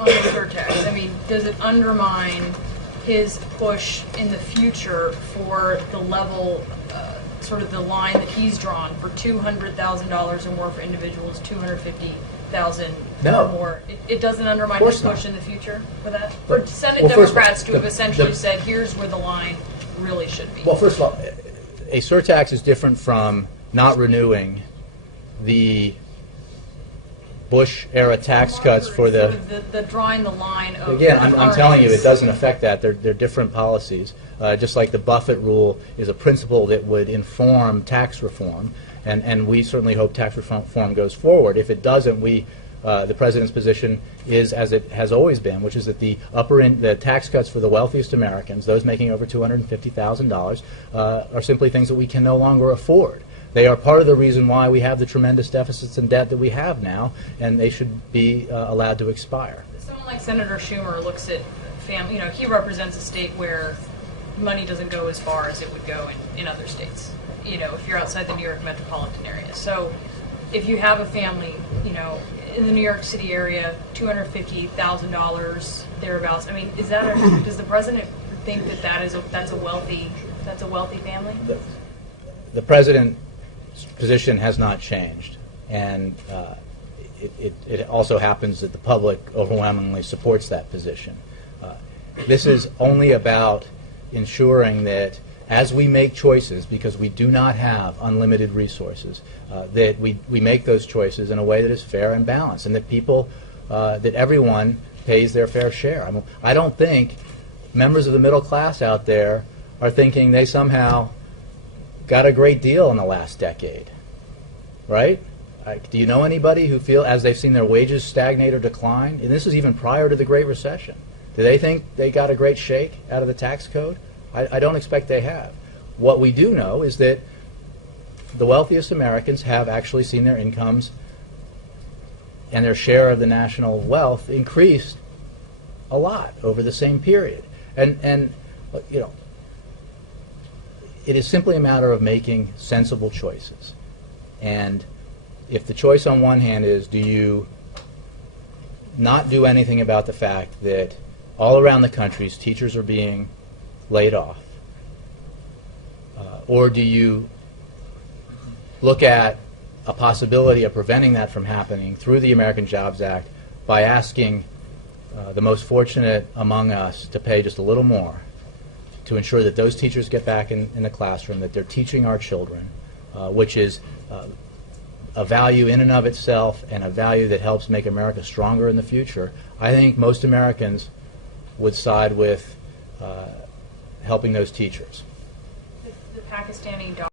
on the surtax? I mean, does it undermine his push in the future for the level, sort of the line that he's drawn for $200,000 or more for individuals, $250,000 No. or more? It doesn't undermine his push in the future for that? But, For Senate well, first of all, Democrats to have essentially said, here's where the line really should be. Well, first of all, a surtax is different from not renewing the Bush-era tax cuts for the... Sort of the drawing the line of... Again, I'm telling you, it earnings. doesn't affect that. They're different policies. Just like the Buffett rule is a principle that would inform tax reform, and we certainly hope tax reform goes forward. If it doesn't, the President's position is, as it has always been, which is that the tax cuts for the wealthiest Americans, those making over $250,000, are simply things that we can no longer afford. They are part of the reason why we have the tremendous deficits and debt that we have now, and they should be allowed to expire. Someone like Senator Schumer looks at family, he represents a state where money doesn't go as far as it would go in other states, if you're outside the New York metropolitan area. So if you have a family, in the New York City area, $250,000 thereabouts, I mean, does the President think that's a wealthy family? The President's position has not changed, and it also happens that the public overwhelmingly supports that position. This is only about ensuring that as we make choices, because we do not have unlimited resources, that we make those choices in a way that is fair and balanced, and that everyone pays their fair share. I mean, I don't think members of the middle class out there are thinking they somehow got a great deal in the last decade, right? Do you know anybody who feel, as they've seen their wages stagnate or decline, and this is even prior to the Great Recession, do they think they got a great shake out of the tax code? I don't expect they have. What we do know is that the wealthiest Americans have actually seen their incomes and their share of the national wealth increased a lot over the same period. And it is simply a matter of making sensible choices. And if the choice on one hand is, do you not do anything about the fact that all around the country teachers are being laid off, or do you look at a possibility of preventing that from happening through the American Jobs Act by asking the most fortunate among us to pay just a little more to ensure that those teachers get back in the classroom, that they're teaching our children, which is a value in and of itself and a value that helps make America stronger in the future. I think most Americans would side with helping those teachers. The Pakistani